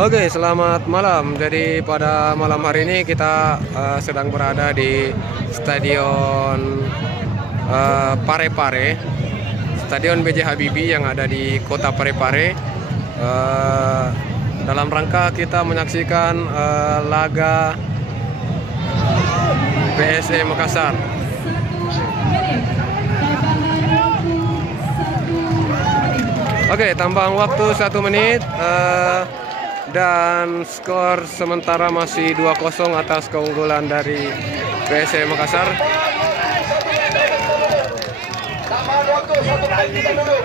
Oke, selamat malam. Jadi pada malam hari ini kita sedang berada di Stadion Parepare, Stadion B.J. Habibie yang ada di kota Parepare. Dalam rangka kita menyaksikan laga PSM Makassar. Oke, tambang waktu 1 menit. Dan skor sementara masih 2-0 atas keunggulan dari PSM Makassar. Tambahan waktu 1 menit kita dulu.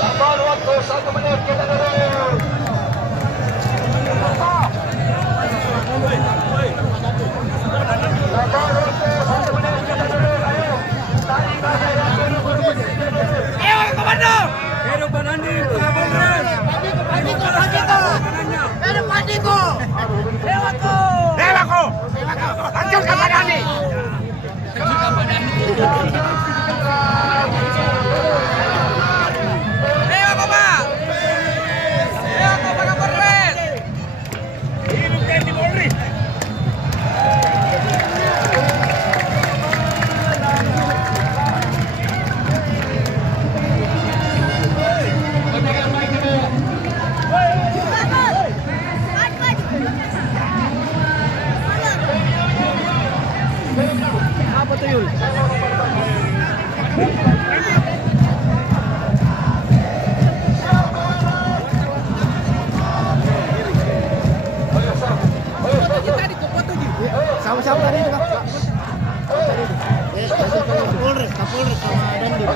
Tambahan waktu 1 menit kita dulu. Tambahan waktu 1 menit kita dulu. Ayo, tarik bahasa yang dulu. Ayo, komando! Hidup Bandani, Kapolres. Hidup Bandiko. Lewako. Hancurkan Bandani. Lewako, Pak. Lewako, Pak Kapolres. Hidup TNI Polri. Apa tuh Yul? Sama-sama tadi itu Kak. Kapolres sama Dandim.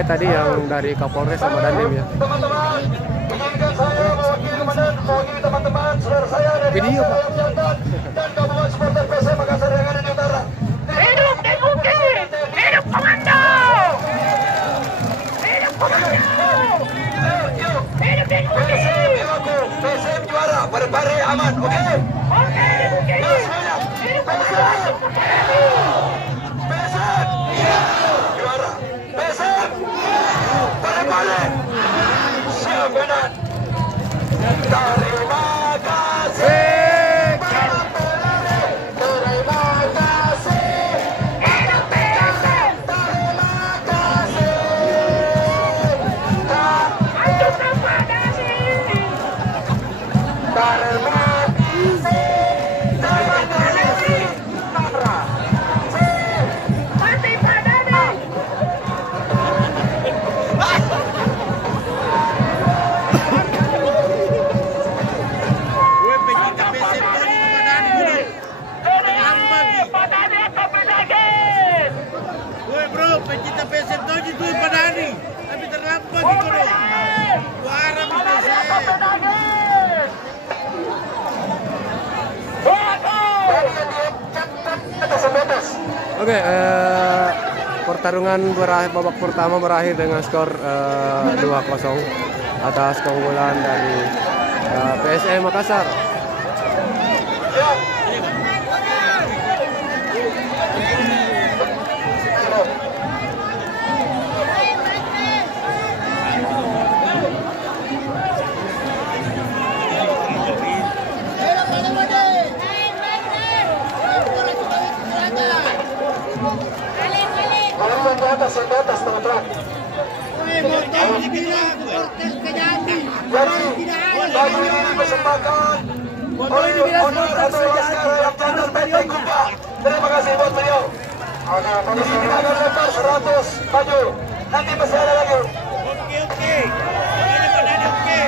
Tadi yang dari Kapolres sama Dandim ya. Teman-teman, izinkan saya mewakili teman-teman saudara saya dari Video, Pak. dan gabungan supporter PSM Makassar yang ada di utara. Hidup DUKI! Hidup komando! Hidup komando! Hidup DUKI! PSM juara, Parepare aman, oke? Oke, DUKI! Hidup PSM! PSM! Juara! PSM! Parepare! Siap benar! Terima kasih! Pencinta PSM tahu itu Padani, tapi terlambat gitu loh. Juara PSM. Oke, pertarungan babak pertama berakhir dengan skor 2-0 atas keunggulan dari PSM Makassar. Di atas teman-teman. Jadi baju ini dipersembahkan oleh owner atau waskara yang jatuh PT Kupa. Terima kasih buat beliau. Ini kita akan lempar 100 baju. Nanti masih ada lagi. Oke. Ini Padani oke.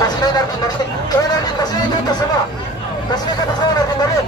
Kasih energi, Kailan kasih ke atas sama. Kasih ke atas sama natin na rin.